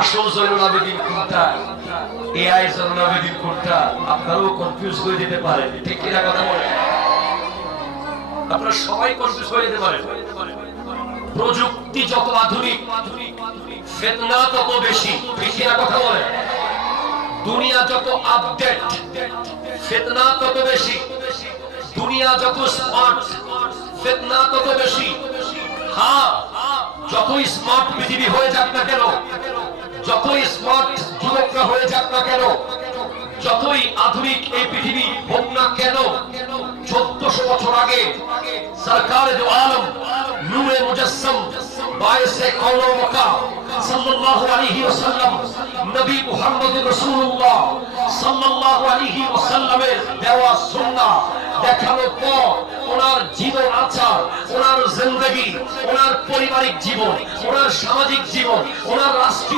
আসল জয়নুল আবেদিন কোনটা, এআই জয়নুল আবেদিন কোনটা, আপনারাও কনফিউজ হয়ে যেতে পারেন। ঠিক কিনা কথা বলেন? আপনারা সবাই কনফিউজ হয়ে যেতে পারেন। প্রযুক্তি যত আধুনিক, ফিতনা তত বেশি। ঠিক কিনা কথা বলেন? দুনিয়া যত আপডেট, ফিতনা তত বেশি। দুনিয়া যত স্মার্ট, ফিতনা তত বেশি। হ্যাঁ, যতই স্মার্ট পৃথিবী হয়ে যাক না কেন, যতই স্মার্ট যুবকরা হয়ে যাক না কেন, যতই আধুনিক এই পৃথিবী হোক না কেন, 1400 বছর আগে সরকার দো আলম নূরে মুজাসসাম বায়সে কওনো মক্কা সাল্লাল্লাহু আলাইহি ওয়াসাল্লাম নবী মুহাম্মদুর রাসূলুল্লাহ সাল্লাল্লাহু আলাইহি ওয়াসাল্লামের দেওয়া সুন্নাহ দেখানোর পর ওনার জীবন আচার, ওনার জিন্দেগি, ওনার পারিবারিক জীবন, ওনার সামাজিক জীবন, ওনার রাষ্ট্রীয়